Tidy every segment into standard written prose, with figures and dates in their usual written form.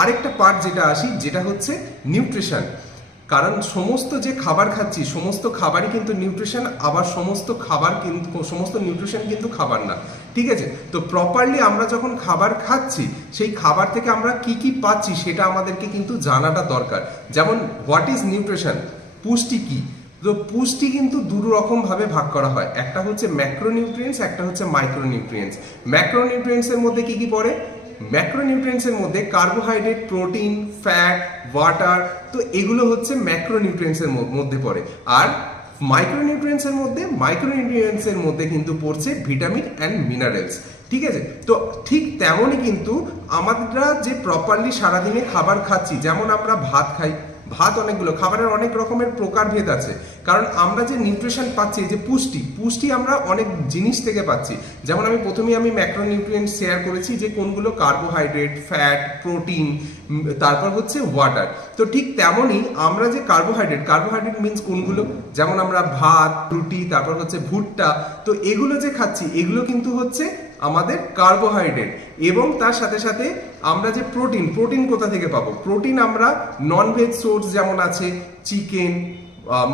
আরেকটা পার্ট যেটা আসি, যেটা হচ্ছে নিউট্রিশন। কারণ সমস্ত যে খাবার খাচ্ছি সমস্ত খাবারই কিন্তু নিউট্রিশন, আবার সমস্ত নিউট্রিশন কিন্তু খাবার না, ঠিক আছে? তো প্রপারলি আমরা যখন খাবার খাচ্ছি সেই খাবার থেকে আমরা কি কি পাচ্ছি সেটা আমাদেরকে কিন্তু জানাটা দরকার। যেমন হোয়াট ইজ নিউট্রিশন, পুষ্টি কি? তো পুষ্টি কিন্তু দু রকম ভাবে ভাগ করা হয়, একটা হচ্ছে ম্যাক্রোনিউট্রিয়েন্টস, একটা হচ্ছে মাইক্রোনিউট্রিয়েন্টস। ম্যাক্রোনিউট্রিয়েন্টসের মধ্যে কি কি পড়ে? ম্যাক্রোনিউট্রিয়েন্টসের মধ্যে কার্বোহাইড্রেট, প্রোটিন, ফ্যাট, ওয়াটার, তো এগুলো হচ্ছে ম্যাক্রোনিউট্রিয়েন্টসের মধ্যে পড়ে। আর মাইক্রোনিউট্রিয়েন্টসের মধ্যে কিন্তু পড়ছে ভিটামিন অ্যান্ড মিনারেলস, ঠিক আছে? তো ঠিক তেমনই কিন্তু আমরা যে প্রপারলি সারাদিনে খাবার খাচ্ছি, যেমন আমরা ভাত খাই, ভাত অনেকগুলো খাবারের অনেক রকমের প্রকারভেদ আছে, কারণ আমরা যে নিউট্রিশন পাচ্ছি, যে পুষ্টি আমরা অনেক জিনিস থেকে পাচ্ছি। যেমন আমি ম্যাক্রোনিউট্রিয়েন্ট শেয়ার করেছি যে কোনগুলো কার্বোহাইড্রেট, ফ্যাট, প্রোটিন, তারপর হচ্ছে ওয়াটার। তো ঠিক তেমনই আমরা যে কার্বোহাইড্রেট মিনস কোনগুলো, যেমন আমরা ভাত, রুটি, তারপর হচ্ছে ভুট্টা, তো এগুলো যে খাচ্ছি এগুলো কিন্তু হচ্ছে আমাদের কার্বোহাইড্রেট। এবং তার সাথে সাথে আমরা যে প্রোটিন কোথা থেকে পাবো? প্রোটিন আমরা নন ভেজ সোর্স যেমন আছে চিকেন,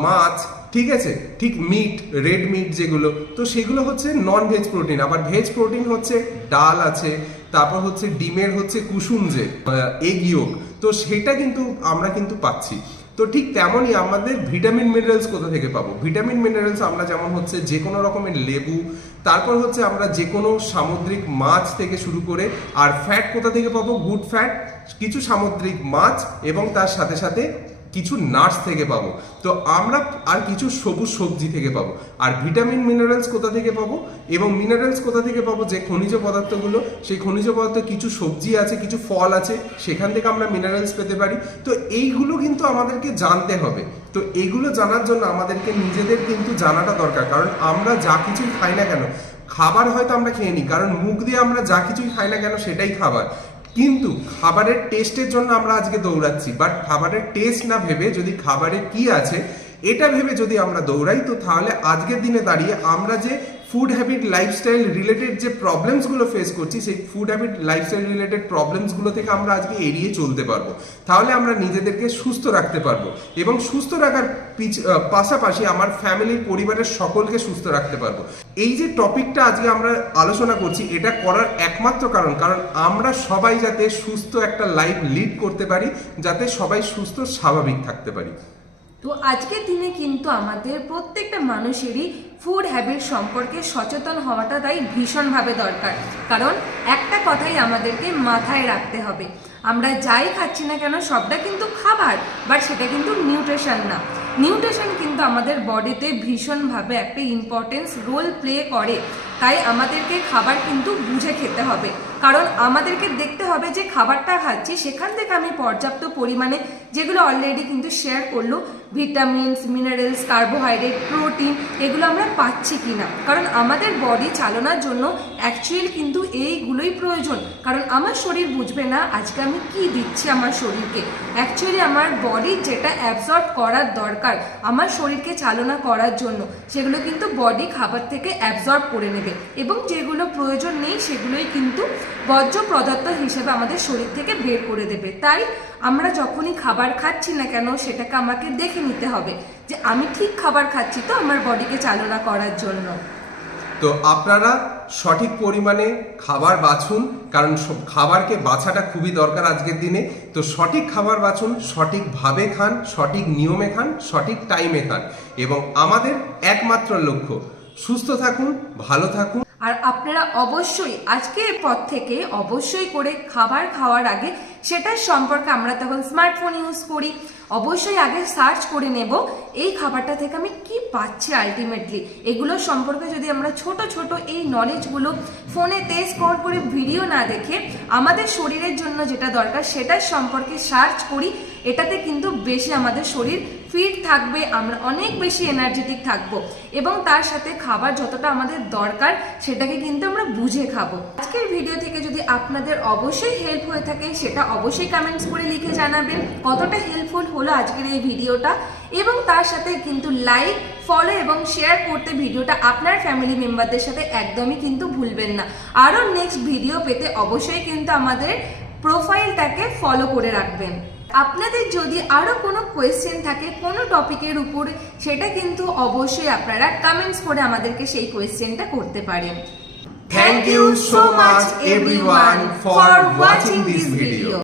মাছ, ঠিক আছে, ঠিক মিট, রেড মিট যেগুলো, তো সেগুলো হচ্ছে নন ভেজ প্রোটিন। আবার ভেজ প্রোটিন হচ্ছে ডাল আছে, তারপর হচ্ছে ডিমের হচ্ছে কুসুম, যে এগ ইয়োক, তো সেটা কিন্তু আমরা কিন্তু পাচ্ছি। তো ঠিক তেমনই আমাদের ভিটামিন মিনারেলস কোথা থেকে পাবো? ভিটামিন মিনারেলস আমরা যেমন হচ্ছে যে কোনো রকমের লেবু, তারপর হচ্ছে আমরা যে কোনো সামুদ্রিক মাছ থেকে শুরু করে, আর ফ্যাট কোথা থেকে পাবো? গুড ফ্যাট কিছু সামুদ্রিক মাছ এবং তার সাথে সাথে কিছু নাটস থেকে পাবো। তো আমরা আর কিছু সবুজ সবজি থেকে পাবো। আর ভিটামিন মিনারেলস কোথা থেকে পাবো? এবং মিনারেলস কোথা থেকে পাবো? যে খনিজ পদার্থগুলো, সেই খনিজ পদার্থ কিছু সবজি আছে, কিছু ফল আছে, সেখান থেকে আমরা মিনারেলস পেতে পারি। তো এইগুলো কিন্তু আমাদেরকে জানতে হবে। তো এইগুলো জানার জন্য আমাদেরকে নিজেদের কিন্তু জানাটা দরকার, কারণ আমরা যা কিছুই খাই না কেন, খাবার হয়তো আমরা খেয়ে নিই, কারণ মুখ দিয়ে আমরা যা কিছুই খাই না কেন সেটাই খাবার, কিন্তু খাবারের টেস্টের জন্য আমরা আজকে দৌড়াচ্ছি। বাট খাবারের টেস্ট না ভেবে, যদি খাবারে কি আছে এটা ভেবে যদি আমরা দৌড়াই, তো তাহলে আজকের দিনে দাঁড়িয়ে আমরা যে ফুড হ্যাবিট লাইফস্টাইল রিলেটেড যে প্রবলেমসগুলো ফেস করছি, সেই ফুড হ্যাবিট লাইফস্টাইল রিলেটেড প্রবলেমসগুলো থেকে আমরা আজকে এড়িয়ে চলতে পারবো। তাহলে আমরা নিজেদেরকে সুস্থ রাখতে পারবো, এবং সুস্থ রাখার পাশাপাশি আমার ফ্যামিলির, পরিবারের সকলকে সুস্থ রাখতে পারবো। এই যে টপিকটা আজকে আমরা আলোচনা করছি, এটা করার একমাত্র কারণ আমরা সবাই যাতে সুস্থ একটা লাইফ লিড করতে পারি, যাতে সবাই সুস্থ স্বাভাবিক থাকতে পারি। তো আজকের দিনে কিন্তু আমাদের প্রত্যেকটা মানুষেরই ফুড হ্যাবিট সম্পর্কে সচেতন হওয়াটা তাই ভীষণভাবে দরকার। কারণ একটা কথাই আমাদেরকে মাথায় রাখতে হবে, আমরা যাই খাচ্ছি না কেন সবটা কিন্তু খাবার, বাট সেটা কিন্তু নিউট্রিশন না। নিউট্রিশন কিন্তু আমাদের বডিতে ভীষণভাবে একটা ইম্পর্টেন্স রোল প্লে করে। তাই আমাদেরকে খাবার কিন্তু বুঝে খেতে হবে, কারণ আমাদেরকে দেখতে হবে যে খাবারটা খাচ্ছি সেখান থেকে আমি পর্যাপ্ত পরিমাণে, যেগুলো অলরেডি কিন্তু শেয়ার করলো, ভিটামিনস, মিনারেলস, কার্বোহাইড্রেট, প্রোটিন, এগুলো আমরা পাচ্ছি কিনা। কারণ আমাদের বডি চালানোর জন্য অ্যাকচুয়ালি কিন্তু এইগুলোই প্রয়োজন। কারণ আমার শরীর বুঝবে না আজকে আমি কি দিচ্ছি আমার শরীরকে। অ্যাকচুয়ালি আমার বডির যেটা অ্যাবজর্ব করার দরকার আমার শরীরকে চালনা করার জন্য, সেগুলো কিন্তু বডি খাবার থেকে অ্যাবজর্ব করে নেবে, এবং যেগুলো প্রয়োজন নেই সেগুলোই কিন্তু বর্জ্য পদার্থ হিসেবে আমাদের শরীর থেকে বের করে দেবে। তাই আমরা যখনই খাবার খাচ্ছি না কেন সেটাকে আমাকে দেখে নিতে হবে যে আমি ঠিক খাবার খাচ্ছি তো আমার বডিকে চালনা করার জন্য। তো আপনারা সঠিক পরিমাণে খাবার বাছুন, কারণ খাবারকে বাছাটা খুবই দরকার আজকের দিনে। তো সঠিক খাবার বাছুন, সঠিকভাবে খান, সঠিক নিয়মে খান, সঠিক টাইমে খান, এবং আমাদের একমাত্র লক্ষ্য সুস্থ থাকুন, ভালো থাকুন। আর আপনারা অবশ্যই আজকের পর থেকে অবশ্যই করে খাবার খাওয়ার আগে সেটার সম্পর্কে, আমরা তখন স্মার্টফোন ইউজ করি, অবশ্যই আগে সার্চ করে নেব এই খাবারটা থেকে আমি কি পাচ্ছি আলটিমেটলি। এগুলোর সম্পর্কে যদি আমরা ছোট ছোট এই নলেজগুলো ফোনেতে স্ক্রল করে ভিডিও না দেখে আমাদের শরীরের জন্য যেটা দরকার সেটার সম্পর্কে সার্চ করি, এটাতে কিন্তু বেশি আমাদের শরীর ফিট থাকবে, আমরা অনেক বেশি এনার্জেটিক থাকবো, এবং তার সাথে খাবার যতটা আমাদের দরকার সেটাকে কিন্তু আমরা বুঝে খাবো। আজকের ভিডিও থেকে যদি আপনাদের অবশ্যই হেল্প হয়ে থাকে সেটা অবশ্যই কমেন্টস করে লিখে জানাবেন কতটা হেল্পফুল হলো আজকের এই ভিডিওটা, এবং তার সাথে কিন্তু লাইক, ফলো এবং শেয়ার করতে ভিডিওটা আপনার ফ্যামিলি মেম্বারদের সাথে একদমই কিন্তু ভুলবেন না। আরও নেক্সট ভিডিও পেতে অবশ্যই কিন্তু আমাদের প্রোফাইলটাকে ফলো করে রাখবেন। আপনাদের যদি আরো কোনো কোয়েশ্চেন থাকে কোনো টপিকের উপর, সেটা কিন্তু অবশ্যই আপনারা কমেন্টস করে আমাদেরকে সেই কোয়েশ্চেনটা করতে পারেন। Thank you so much everyone for watching this video.